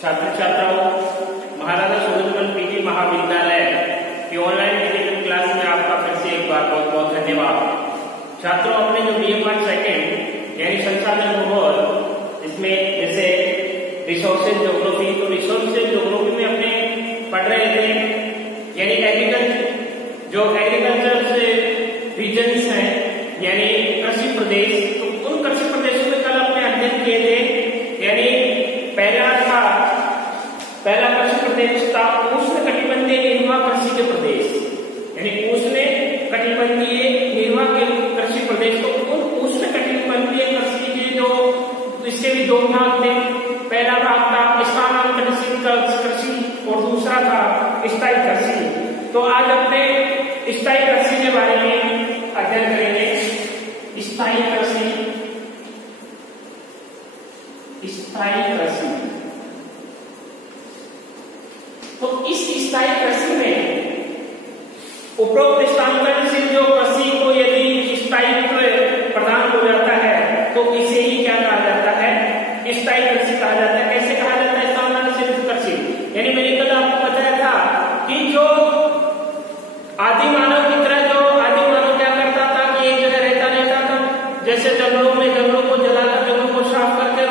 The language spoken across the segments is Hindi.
छात्र छात्राओं, महाराजा सूरजमल पीजी महाविद्यालय की ऑनलाइन डिजिटल क्लास में आपका फिर से एक बार बहुत बहुत धन्यवाद। छात्रों, अपने जो बीए पार्ट सेकेंड यानी संसाधन भूगोल, इसमें जैसे रिसोर्सेज ज्योग्राफी, तो रिसोर्सेज ज्योग्राफी में अपने पढ़ रहे थे यानी एग्रीकल्चर, जो एग्रीकल्चर से रीजन्स हैं यानी कृषि प्रदेश, तो उन कृषि प्रदेशों में कल अपने अध्ययन किए थे। यानी पहला कृषि प्रदेश था उष्णकटिबंधीय निर्वाह कृषि के प्रदेश, यानी उष्णकटिबंधीय निर्वाह के कृषि प्रदेश। तो उन उष्णकटिबंधीय कृषि के जो इसके भी दो भाग थे। पहला भाग था स्थानांतरित कृषि और दूसरा था स्थायी कृषि। तो आज अपने स्थायी कृषि के बारे में अध्ययन करेंगे। स्थायी कृषि, स्थायी कृषि। तो इस स्थायी कृषि में उपरोक्त स्थानांतरण से जो कृषि को यदि स्थायित्व प्रदान हो जाता है तो इसे ही क्या कहा जाता है? स्थायी कृषि कहा जाता है। कैसे कहा जाता है स्थानांतरण कृषि? यानी मैंने कल आपको बताया था कि जो आदि मानव की तरह, जो आदि मानव क्या करता था कि एक जगह रहता था, जैसे जंगलों को जलाकर, जंगलों को साफ करके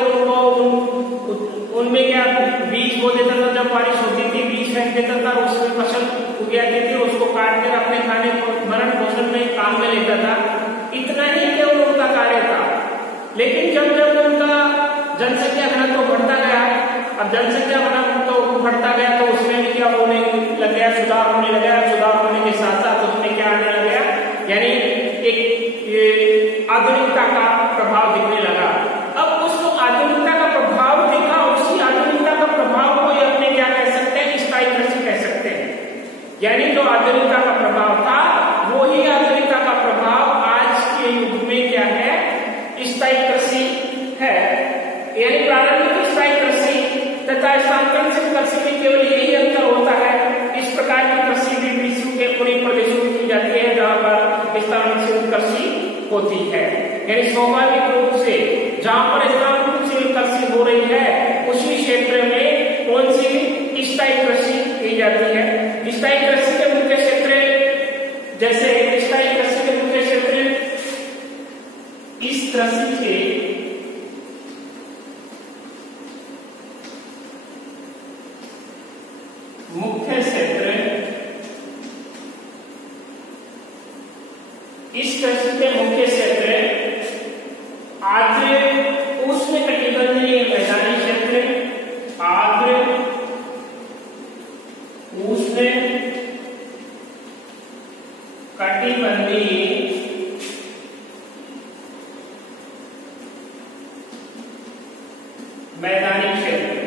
उनमें क्या बीज बो देता था। जब बारिश होती थी बीज फेंक देता था, उसमें फसल उग जाती थी, उसको काट कर अपने खाने भरण पोषण में काम में लेता था। इतना ही केवल उनका कार्य था। लेकिन जब उनका जनसंख्या घनत्व बढ़ता गया, अब जनसंख्या घनत्व बढ़ता गया तो उसमें भी क्या होने लग गया? सुधार होने लगा। सुधार होने के साथ साथ उसमें क्या आने लग गया? यानी एक आधुनिकता का प्रभाव दिखने लगा। अब उस आधुनिकता का प्रभाव देखा, उसी आधुनिकता का प्रभाव को अपने क्या कह सकते हैं? स्थायी कृषि कह सकते हैं। यानी जो आधुनिकता का प्रभाव था वो ही आधुनिकता का प्रभाव आज के युग में क्या है? स्थायी कृषि है। यानी प्रारंभिक स्थायी कृषि तथा स्थानांतरित कृषि में केवल यही अंतर होता है। इस प्रकार की कृषि भी विश्व के उन प्रदेशों में की जाती है जहां पर स्थानांतरित कृषि होती है। यानी स्वाभाविक रूप से जहां पर स्थानांतरित कृषि हो रही है उसी क्षेत्र में कौन सी स्थायी कृषि की जाती है? स्थायी कृषि के मुख्य क्षेत्र, जैसे स्थायी कृषि के मुख्य क्षेत्र, इस कृषि के मुख्य क्षेत्र, इस कृषि के मुख्य क्षेत्र आर्द्र उष्णकटिबंधीय मैदानी क्षेत्र, आर्द्र उष्णकटिबंधीय मैदानी क्षेत्र।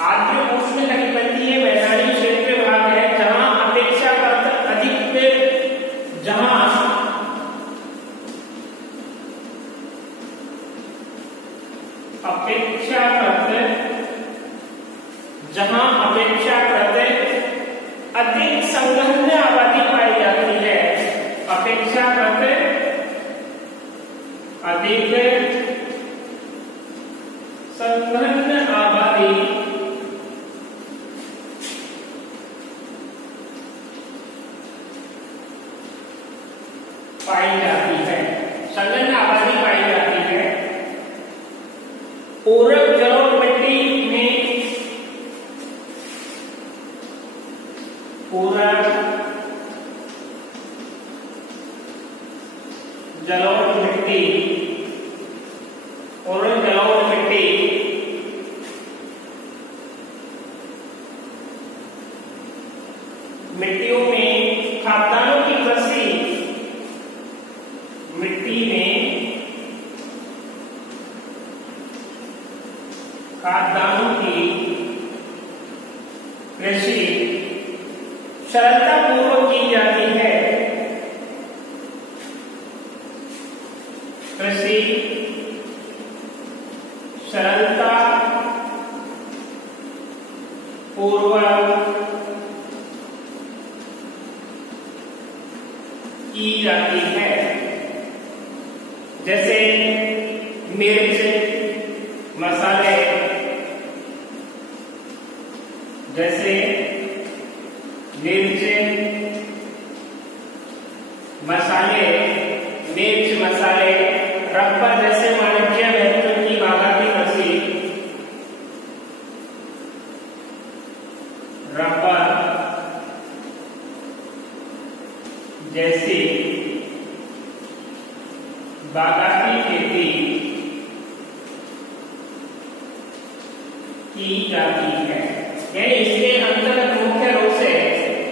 आर्द्र उष्णकटिबंधीय मैदानी क्षेत्र भाग है जहां अपेक्षाकृत अधिक, जहां अपेक्षाकृत अधिक संघनन आबादी पाई जाती है। अपेक्षाकृत अधिक संघनन आबादी पाई जाती है। संघनन आबादी पाई जाती है। उर्वरक जल और मिट्टी में, उर्वरक जल और मिट्टी, उर्वरक जल और मिट्टी मिट्टियों में खाद्यान्नों की कृषि, मिट्टी में खाद्यान्नों की कृषि सरलता पूर्वक की जाती है। कृषि सरलता पूर्वक की जाती है। जैसे मिर्च, मसाले जैसे मिर्च मसाले, रबर जैसे वाणिज्य महत्व की बागाती कृषि, रबर जैसी बागाती खेती की जाती है। यानी इसके अंतर्गत मुख्य रूप से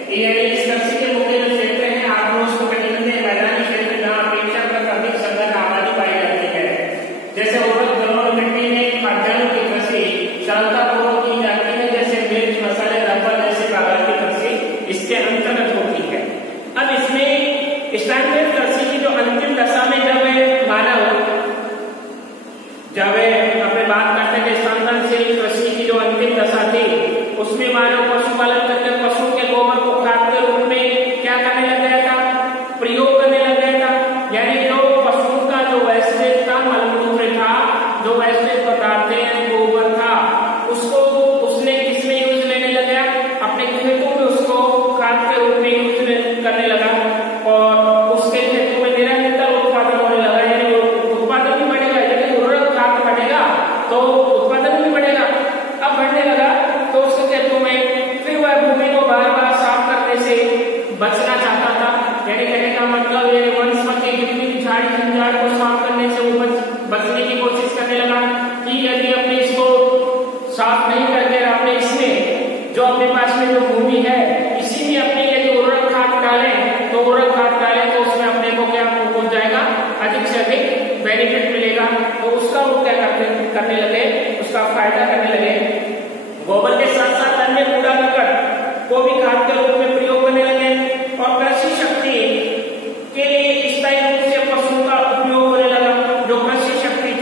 इस कृषि के मुख्य जो क्षेत्र हैं आग्रोष्म कटिबंधीय मैदानी क्षेत्र जहाँ अपेक्षाकृत अधिक संघन आबादी पाई जाती है, जैसे उर्वरक जलोढ़ मिट्टी में खाद्यान्नों की कृषि सरलतापूर्वक की जाती है, जैसे मिर्च, मसाले, रबर जैसे बागाती कृषि इसके अंतर्गत होती है। अब इसमें स्टैंडर्ड कृषि की जो अंतिम दशा में जब मानव अपने बात करते हैं स्थानांतरणशील कृषि की जो अंतिम दशा थी उसमें मानव पशुपालन करके पशुओं के गोबर को खाद के रूप में क्या करने लग गया था, प्रयोग करने लग गया था। यानी जो पशुओं का जो वैश्विक था, मलमूत्र था, जो वैश्विक पदार्थ गोबर था, उसको उसने किसमें यूज लेने लग गया, अपने खेतों में उसको खाद के रूप में यूज करने लगा और उसके खेतों में निरंतर उत्पादन होने लगा। यानी उत्पादन भी बढ़ेगा, यदि उर्वरक खाद बढ़ेगा तो उत्पादन भी बढ़ेगा। अब बढ़ने लगा तो उसके खेतों में फिर वह भूमि को बार बार साफ करने से बचना चाहता था। यानी कहने का मतलब ये वनस्पति जितनी झाड़ी झंझाड़ को साफ करने से वो बचने की कोशिश करने लगा कि यदि अपने इसको साफ नहीं करके अपने इसमें जो अपने पास में जो भूमि है इसी में अपने यदि उर्वरक खाद डालें तो उसमें अपने को क्या हो जाएगा, अधिक से अधिक बेनिफिट मिलेगा। तो उसका वो क्या करने लगे, उसका फायदा करने लगे। गोबर के साथ साथ अन्य कूड़ा करकट को भी खाद के रूप में प्रयोग करने लगे और कृषि शक्ति के लिए स्थायी रूप से पशुओं का उपयोग होने लगा। जो कृषि शक्ति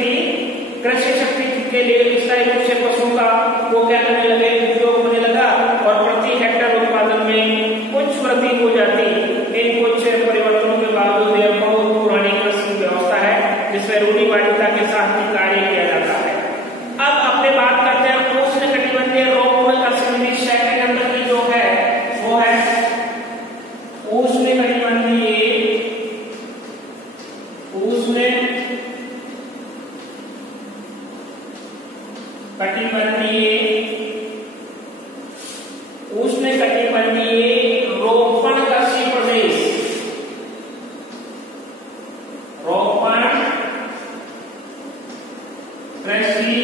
के लिए स्थायी रूप से पशुओं का वो क्या करने लगे, उपयोग होने लगा और प्रति हेक्टेयर उत्पादन में कुछ वृद्धि हो जाती। इन कुछ परिवर्तनों के बावजूद यह बहुत पुरानी कृषि व्यवस्था है जिसमें रूढ़िवादिता के साथ ही कार्य किया जाता है। अब अपने बात करते हैं उष्णकटिबंधीय रोगपूर्ण कृषि विधि। सेकंड नंबर की जो है वो है उष्णकटिबंधीय रोपण कृषि प्रदेश। रोपण कृषि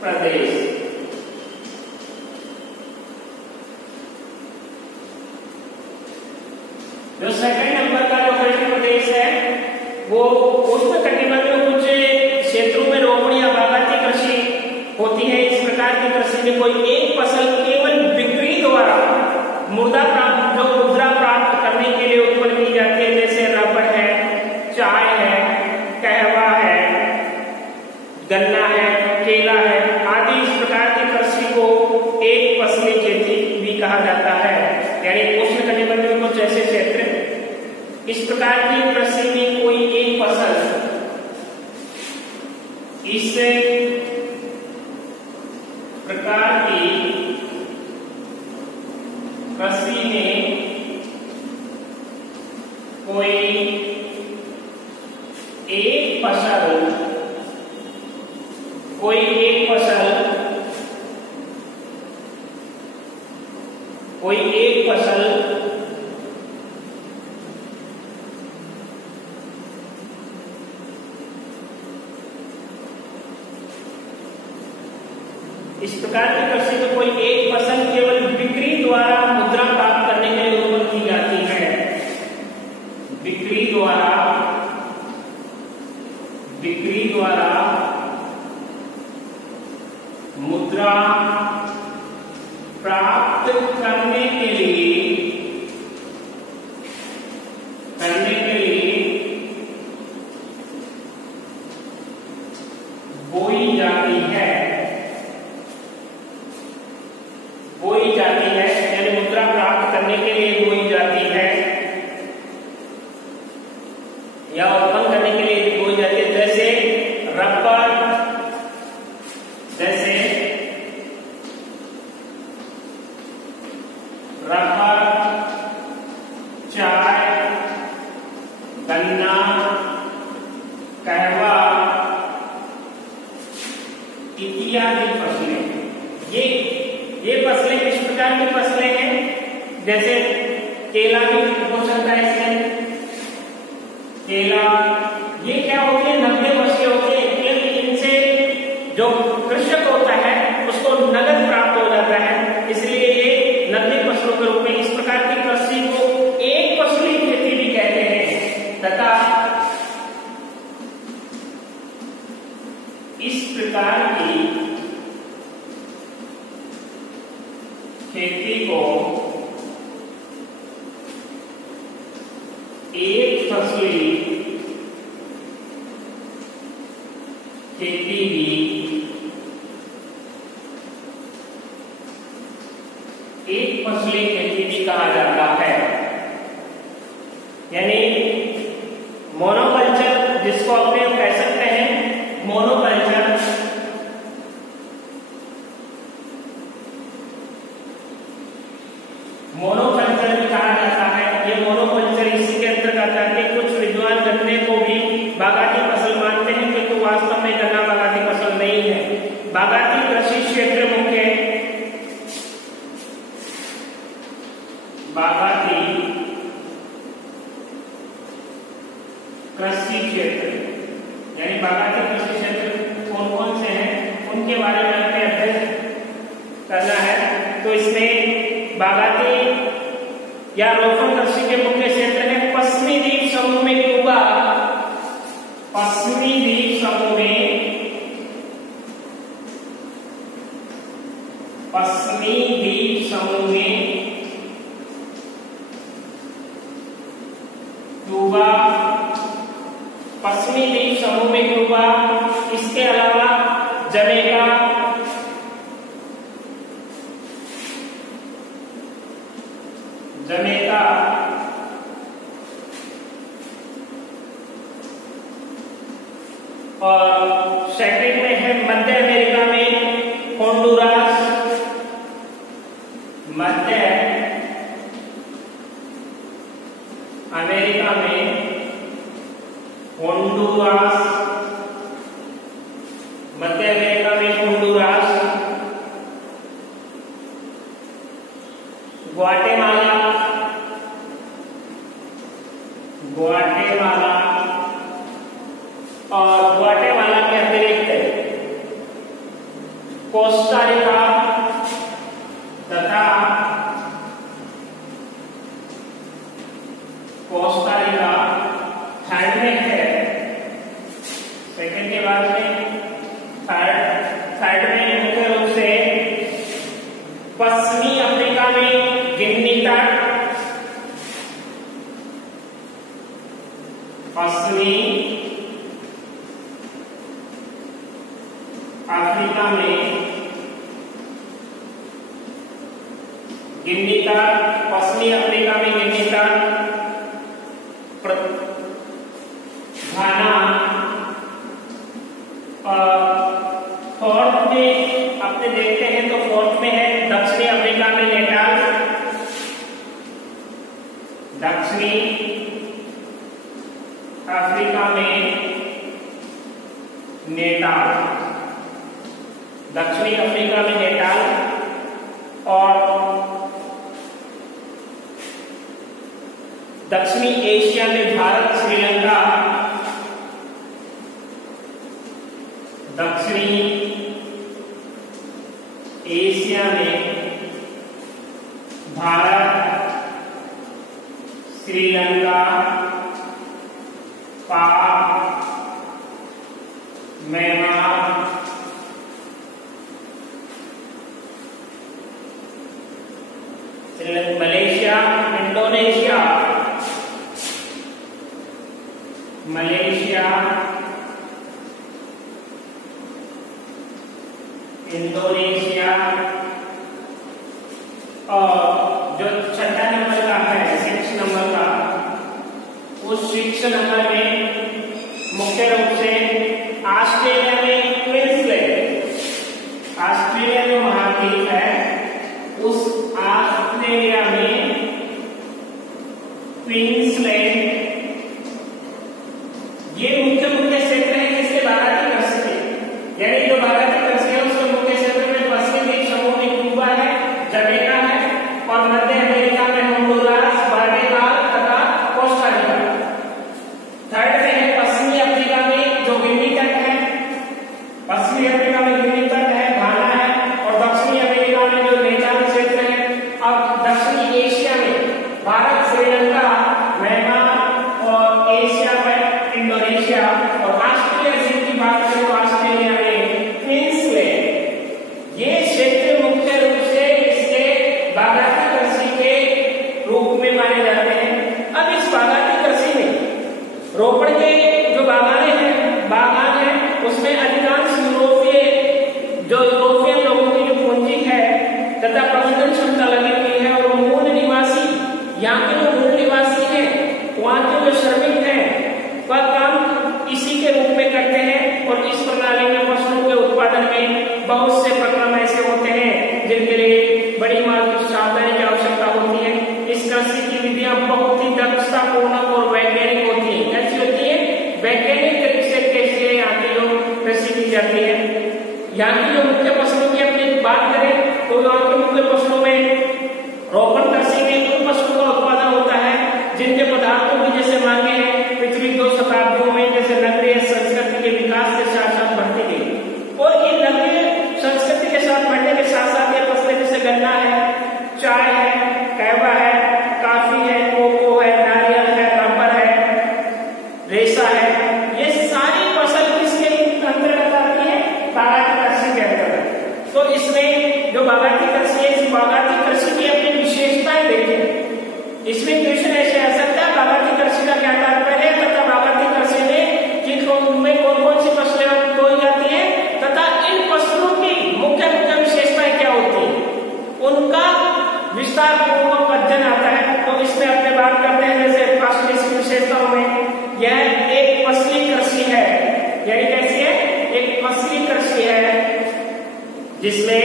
प्रदेश जो सेकंड नंबर का जो कृषि प्रदेश है वो उष्णकटिबंधीय कुछ क्षेत्रों में रोपण या बागाती कृषि होती है। इस प्रकार की कृषि में कोई एक फसल केवल बिक्री द्वारा मुद्रा प्राप्त करने के लिए उत्पन्न की जाती है, जैसे रबर है, चाय है, कहवा है, गन्ना है, केला है आदि। इस प्रकार की कृषि को एक फसली खेती भी कहा जाता है। यानी उष्णकटिबंधीय कुछ ऐसे क्षेत्र इस प्रकार की कृषि में कोई एक फसल इस प्रकार की कृषि में कोई एक फसल इस प्रकार की कृषि में कोई एक फसल केवल बिक्री द्वारा मुद्रा प्राप्त करने के लिए उत्पन्न की जाती है। बिक्री द्वारा मुद्रा प्राप्त करने के लिए बोई जाती है। यानी मुद्रा प्राप्त करने के लिए बोई जाती है या उत्पन्न करने के लिए बोई जाती है। जैसे जैसे केला भी हो सकता है इसमें, केला। ये क्या होती है, नगदी फसलें होती है, क्योंकि इनसे जो कृषक होता है उसको नगद प्राप्त हो जाता है, इसलिए ये नगदी फसलों के रूप में इस प्रकार की कृषि को एक फसली खेती भी कहते हैं। तथा इस प्रकार की खेती को एक फसली खेती भी एक फसली खेती भी कहा जाता है। यानी मोनोकल्चर जिसको अपने कह सकते हैं, मोनोकल्चर मोनोकल्चर भी कहा जाता है। ये मोनोकल्चर इसी के अंतर्गत आते हैं। कुछ विद्वान गन्ने को भी बागाती फसल मानते हैं, किंतु वास्तव में गन्ना बागाती फसल नहीं है। बागाती कृषि क्षेत्र मुख्य बागाती कृषि क्षेत्र, यानी बागाती कृषि क्षेत्र कौन कौन से हैं उनके बारे में हमें अध्ययन करना है। तो इसमें बागाती या रोपण कृषि के मुख्य क्षेत्र है पश्चिमी द्वीप समूह में क्यूबा, पश्चिमी द्वीप समूह में, पश्चिमी द्वीप समूह में क्यूबा, पश्चिमी द्वीप समूह में क्यूबा। इसके अलावा जमैका, जमैका और सेकंड में है मध्य अमेरिका में होंडुरास, मध्य अमेरिका में होंडुरास, मध्य अमेरिका में होंडुरास, ग्वाटेमाला, ग्वाटेमाला और ग्वाटेमाला के अतिरिक्त कोस्टा रिका तथा कोस्टा रिका थर्ड में है। सेकंड के बाद में थर्ड में मुख्य रूप से पश्चिमी अफ्रीका में गिनी तट, पश्चिमी अफ्रीका में गिनी तट, पश्चिमी अफ्रीका में गिनी तट, घाना। फोर्थ में अपने देखते हैं तो फोर्थ में है दक्षिणी अफ्रीका में नेटाल, दक्षिणी अफ्रीका में नेटाल, दक्षिणी अफ्रीका में नेटाल। और दक्षिणी एशिया में भारत, श्रीलंका, दक्षिणी एशिया में भारत, श्रीलंका, पाक, Myanmar, Malaysia, Indonesia, Malaysia, Indonesia. और जो छठा नंबर का है, 6 नंबर का, उस 6 नंबर में मुख्य रूप से ऑस्ट्रेलिया में क्वींसलैंड, ऑस्ट्रेलिया जो महाद्वीप है उस ऑस्ट्रेलिया में क्वींसलैंड, ये मुख्य क्षेत्र है जिसके बागाती कृषि के, यानी जो बागाती कृषि है उसके मुख्य क्षेत्र में पश्चिमी द्वीप समूह में क्यूबा है, जमैका है और मध्य अमेरिका में वहाँ के जो श्रमिक हैं वह काम इसी के रूप में करते हैं। और इस प्रणाली में फसलों के उत्पादन में बहुत से प्रक्रम ऐसे होते हैं जिनके लिए बड़ी मात्रा सावधानी की आवश्यकता होती है। इस कृषि की विधियां बहुत ही दक्षतापूर्ण और वैज्ञानिक होती है। कैसी होती है? वैज्ञानिक तरीके से कैसे यहाँ की जो कृषि की जाती है। यहाँ की जो मुख्य फसलों की अपनी बात करें तो यहाँ के मुख्य फसलों में रोपण कृषि में उन फसलों का उत्पादन होता है जिनके पदार्थों की जैसे मांगे हैं पिछली 2 शताब्दियों में जैसे नगरीय संस्कृति के विकास के साथ साथ बढ़ती गई। और इन नगरीय संस्कृति के साथ बढ़ने के साथ साथ ये फसलें जैसे गन्ना है, चाय है, कहवा है, काफी है, कोको है, नारियल है, रबर है, रेशा है, ये सारी फसल किसके अंतर्गत आती है? बागायती कृषि के अंतर्गत। तो इसमें जो बागायती कृषि है, इस बागायती कृषि की अपनी विशेषताएं देखें। इसमें क्वेश्चन ऐसे आ सकता है बागायती कृषि का क्या तात्पर्य है तथा बागायती कृषि में किन कौन सी फसलें बोई जाती है तथा इन फसलों की मुख्य विशेषताएं क्या होती है, उनका विस्तार पूर्वक अध्ययन आता है। तो इसमें अपने बात करते हैं जैसे फसली विशेषताओं में यह एक फसली कृषि है। यानी कैसी है? एक फसली कृषि है जिसमें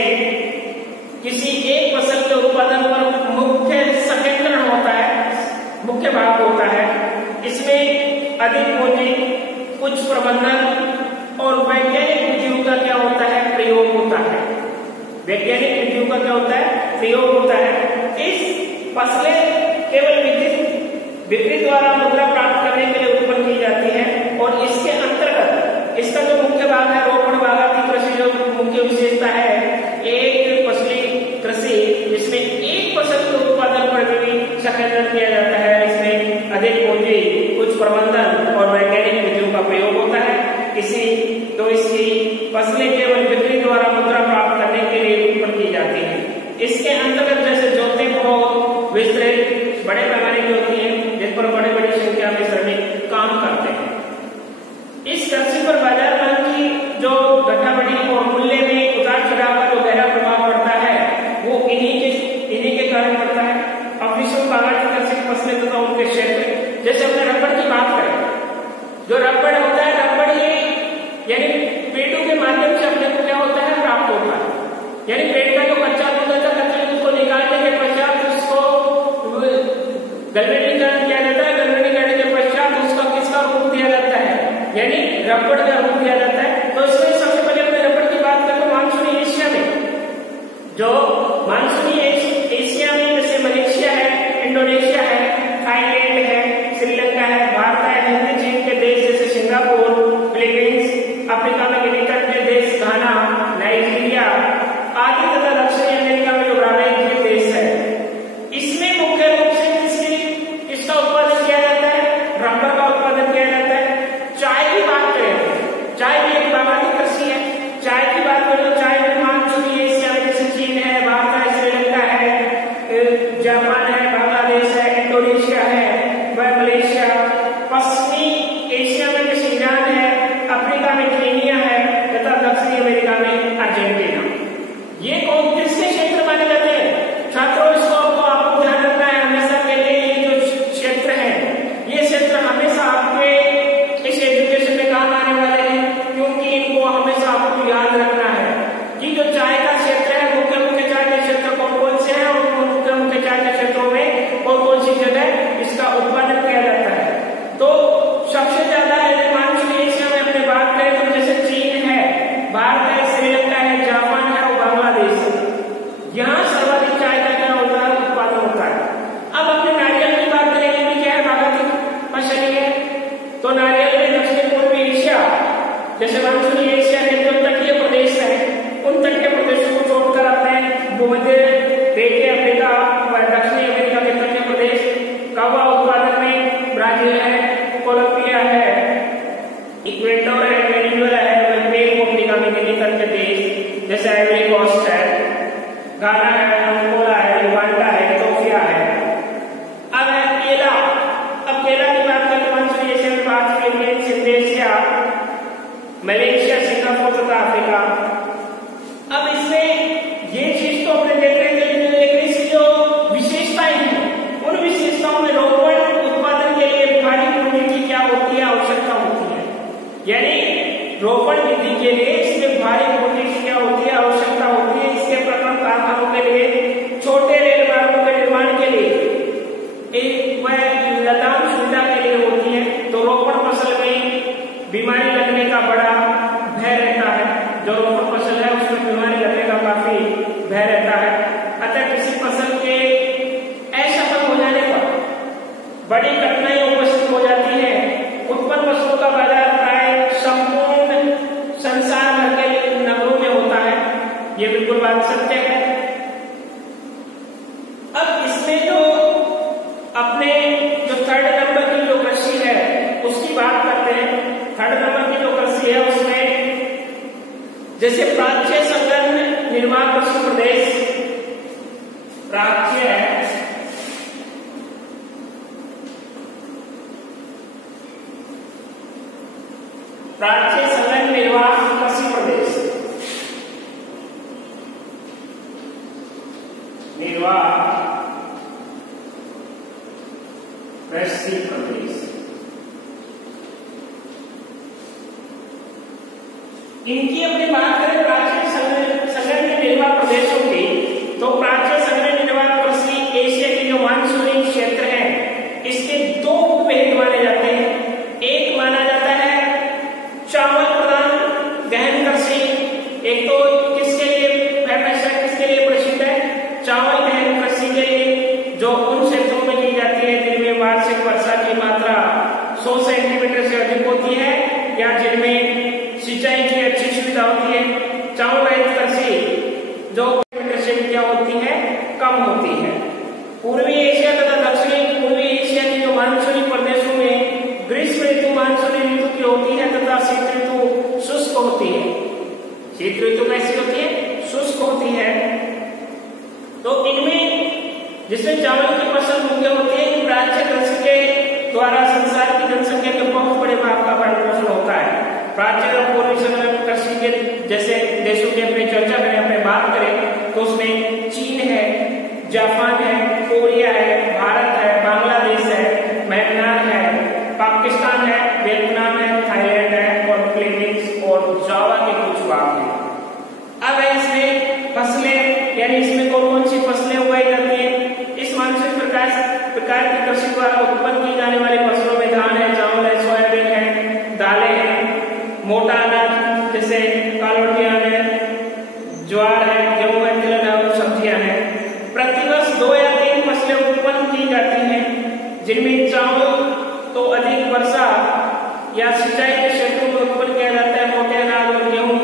किसी एक फसल के उत्पादन पर मुख्य संकेंद्रण होता है, मुख्य भाग होता है। इसमें अधिक पूंजी, उच्च प्रबंधन और वैज्ञानिक विधियों का क्या होता है? प्रयोग होता है। वैज्ञानिक विधियों का क्या होता है? प्रयोग होता है। इस फसलें केवल विपरीत द्वारा मुद्रा प्राप्त करने के लिए उत्पन्न की जाती है। और इसके अंतर्गत इसका जो मुख्य भाग है रोपण बागायती कृषि, जो मुख्य विशेषता है एक फसली कृषि जिसमें एक फसल के उत्पादन पर भी संकेंद्रित किया जाता है। इसमें अधिक पूंजी, उच्च प्रबंधन और वैज्ञानिक विधियों का प्रयोग होता है। इसकी फसलें केवल बिक्री द्वारा मुद्रा प्राप्त करने के लिए उत्पन्न की जाती है। इसके अंतर्गत जैसे जोते बहुत विस्तृत बड़े पैमाने की होती है जिन पर बड़ी बड़ी संख्या में श्रमिक काम करते हैं। इस कृषि पर बाजार मांग की जो घटाबढ़ी और मूल्य में उतार चढ़ाव का जो गहरा प्रभाव पड़ता है वो इन्हीं के कारण पड़ता है। अब विश्व बागायती कृषि की फसलें तथा उनके क्षेत्र, जैसे अपने रबड़ की बात करें, जो रबड़ होता है, रबड़ ये यानी पेड़ों के माध्यम से अपने को क्या होता है? प्राप्त होता है। यानी पेड़ का जो कच्चा दूध होता है, कच्चे दूध को निकालने के पश्चात उसको गलवेटीकरण किया जाता है। गलवेटीकरण के पश्चात उसका किसका रूप दिया जाता है? यानी रबड़ का रूप दिया जाता है। तो इसमें सबसे पहले अपने रबड़ की बात करें तो मानसूनी एशिया में, जो मानसूनी एशिया में जैसे मलेशिया है, इंडोनेशिया है, थाईलैंड है, श्रीलंका है, भारत है, हिंद चीन के देश जैसे सिंगापुर, फिलीपींस, अफ्रीका में निकट के देश घाना, नाइजीरिया आदि तथा दक्षिणी अमेरिका में जो ब्राजील देश है, इसमें मुख्य रूप से इसका उत्पादन किया जाता है, रबर का उत्पादन किया जाता है। चाय की बात करें, चाय भी एक बागायती कृषि है। चाय की बात करें तो चाय में मानसूनी एशिया में जैसे चीन है, भारत है, श्रीलंका है, जापान है, बांग्लादेश है, इंडोनेशिया है, मलेशिया, पश्चिमी एशिया में जैसे ईरान है, अफ्रीका में केनिया है तथा दक्षिणी अमेरिका में अर्जेंटीना। ये कौन किसके क्षेत्र माने जाते हैं? छात्रों इसको आपको ध्यान रखना है हमेशा के लिए। ये जो क्षेत्र है, ये क्षेत्र हमेशा आपके इस एजुकेशन में काम आने वाले हैं, क्योंकि इनको हमेशा आपको याद रखना है कि जो चाय का क्षेत्र है, मुख्य चाय के क्षेत्र कौन कौन से हैं और मुख्य चाय के क्षेत्रों में कौन कौन सी जगह इसका उत्पादन किया जाता है। तो सबसे ज्यादा मानसूनी एशिया में अपने बात करें तो जैसे चीन है, भारत है, श्रीलंका है, जापान है और बांग्लादेश है। यहाँ सर्वाधिक चाय का क्या होता है? उत्पादन होता है। अब अपने नारियल की बात करें, ये भी क्या है? बागायती फसल है। तो नारियल में दक्षिण पूर्वी एशिया जैसे मानसूनी एशिया के जो तटीय प्रदेश है, उन तटीय प्रदेशों को छोड़कर अपने भूमध्य रेखीय अफ्रीका व दक्षिणी अमेरिका के तटीय प्रदेश कहवा उत्पादन में ब्राजील है, कोलंबिया है, इक्वेडोर है, वेनेजुएला है, पेरू अफ्रीका में निकट के देश जैसे आइवरी कोस्ट है, गाना है, अंगोला है, युगांडा है, इथियोपिया है। अब है केला। अब केला की बात करें तो मानसूनी एशिया में बात फिलीपींस, इंडोनेशिया, मलेशिया, सिंगापुर तथा अफ्रीका। अब इसमें ये चीज तो अपने देख रहे थे, लेकिन इसकी जो विशेषताएं हैं उन विशेषताओं में रोपण उत्पादन के लिए रोपण विधि के लिए इसमें भारी पूंजी की क्या होती है, आवश्यकता होती है। इसके प्रथम कारखानों के लिए, छोटे रेल मार्गों के निर्माण के लिए, एक वह लदान सुविधा के लिए होती है। तो रोपण फसल में बीमारी लगने का बड़ा भय रहता है। जो रोपण फसल है उसमें बीमारी लगने का काफी भय रहता है। अतः किसी फसल के असफल हो जाने पर बड़ी कठिनाई उपस्थित हो जाती है। उत्पन्न वस्तुओं का बाजार प्राय संपूर्ण संसार भर के नगरों में होता है, ये बिल्कुल बात सत्य है। अब इसमें जो अपने जो थर्ड नंबर की जो कृषि है उसकी बात करते हैं। थर्ड नंबर की जो कृषि है उसमें जैसे प्राच्य संलग्न निर्वाह कृषि प्रदेश, प्राच्य संलग्न निर्वाह कृषि प्रदेश, निर्वाह कृषि प्रदेश, इनकी अपनी बात करें प्राचीन संलग्न निर्वाह प्रदेशों की, तो प्राचीन संलग्न निर्वाह कृषि एशिया के जो मानसूनी क्षेत्र है इसके दो भेद माने जाते हैं। एक माना जाता है चावल प्रधान गहन कृषि। एक तो किसके लिए फेमस है, किसके लिए प्रसिद्ध है, चावल गहन कृषि के लिए, जो उन क्षेत्रों में की जाती है जिनमें वार्षिक वर्षा की मात्रा 100 सेंटीमीटर से अधिक होती है या जिनमें सिंचाई की अच्छी सुविधा होती है। चावल रहित कृषि जो से क्या होती है, कम होती है। पूर्वी एशिया तथा दक्षिणी पूर्वी एशिया के जो मानसूनी प्रदेशों में ग्रीष्म ऋतु मानसूनी ऋतु की होती है तथा शीत ऋतु शुष्क होती है। शीत ऋतु कैसी होती है, शुष्क होती है। तो इनमें जिसमें चावल की फसल मुख्य होती है, प्राच्य कृषि के द्वारा संसार की जनसंख्या के बहुत बड़े भाग का भरण पोषण होता है। प्राच्य और पूर्वी संलग्न कृषि के जैसे देशों की अपनी चर्चा करें, अपने बात करें तो उसमें चीन है, जापान है, कोरिया है, भारत है, बांग्लादेश है, म्यांमार है, पाकिस्तान है, वियतनाम है, थाईलैंड है और फिलीपींस और जावा के कुछ भाग हैं। अब इसमें फसलें यानी इसमें कौन सी फसलें उगाई जाती है। इस मानसून प्रकार की कृषि द्वारा उत्पन्न की जाने वाली फसलों में धान है, चावल है, सोयाबीन है, दालें हैं, मोटा अनाज जैसे कालोटियां है, ज्वार है, गेहूं है, तिलहन है और सब्जियां हैं। प्रतिवर्ष 2 या 3 फसलें उत्पन्न की जाती हैं, जिनमें चावल तो अधिक वर्षा या सिंचाई के क्षेत्रों में उत्पन्न किया जाता है, मोटे अनाज और गेहूं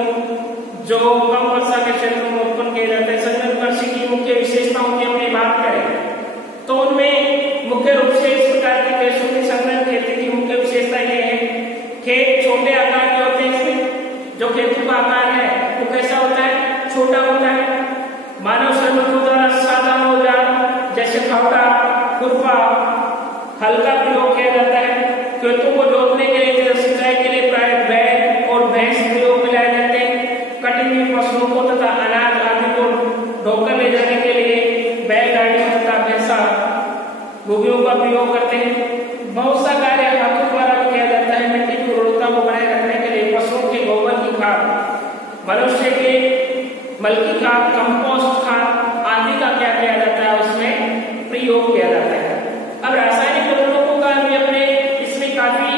जो कम वर्षा के क्षेत्रों में उत्पन्न किए जाते हैं। संलग्न कृषि की मुख्य विशेषताओं की अपनी बात करें तो उनमें मुख्य रूप से इस प्रकार के देशों की संलग्न खेती की मुख्य विशेषता ये है, खेत छोटे आकार के होते हैं। इसमें जो खेतों का आकार है वो कैसा होता है, छोटा होता है। मानव श्रमिकों द्वारा साधारण औजार जैसे फावड़ा, खुरपा हल का प्रयोग किया जाता है। खेतों को जोतने के लिए, सिंचाई के लिए प्राय बैल और भैंस प्रयोग में लाए जाते हैं। कटी हुई फसलों को तथा अनाज आदि को ढोकर ले जाने के लिए बैलगाड़ी तथा भैंसा बोगियों का प्रयोग करते हैं। बहुत सा कार्य हाथों द्वारा किया जाता है। मिट्टी की उर्वरता को बनाए रखने के लिए पशुओं के गोबर की खाद, मनुष्य के मल की खाद, कंपोस्ट खाद आदि का क्या किया जाता है, उसमें प्रयोग किया जाता है। अब रासायनिक उर्वरकों का भी अपने इसमें काफी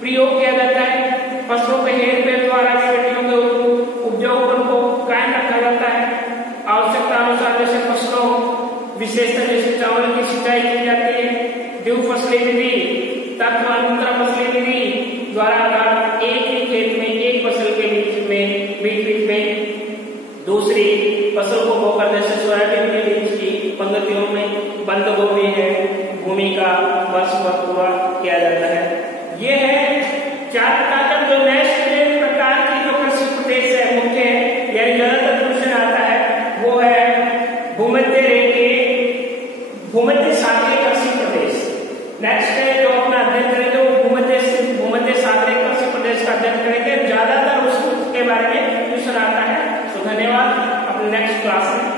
प्रयोग किया जाता है। फसलों के हेरफेर द्वारा मिट्टियों के उपजाऊपन को कायम रखा जाता है। आवश्यकता अनुसार जैसे फसलों विशेषता जैसे चावल की सिंचाई की जाती है। द्विफसली विधि तथा अंतर फसली विधि द्वारा एक ही खेत में एक फसल के बीच में दूसरी फसल को बोकर जैसे सोयाबीन के बीच की पंक्तियों में बंद गोभी है, भूमि का वर्ष पर पूरा किया जाता है। ये है 4 प्रकार का जो नेक्स्ट प्रकार की जो कृषि प्रदेश है मुख्य है, यानी ज्यादातर क्वेश्चन आता है वो है भूमध्य रेखीय भूमध्य सागरीय कृषि प्रदेश। नेक्स्ट है जो अपना अध्ययन करेंगे वो भूमध्य सागरीय कृषि प्रदेश का अध्ययन करेंगे। ज्यादातर उसके बारे में क्वेश्चन आता है। तो धन्यवाद, अपने नेक्स्ट क्लास में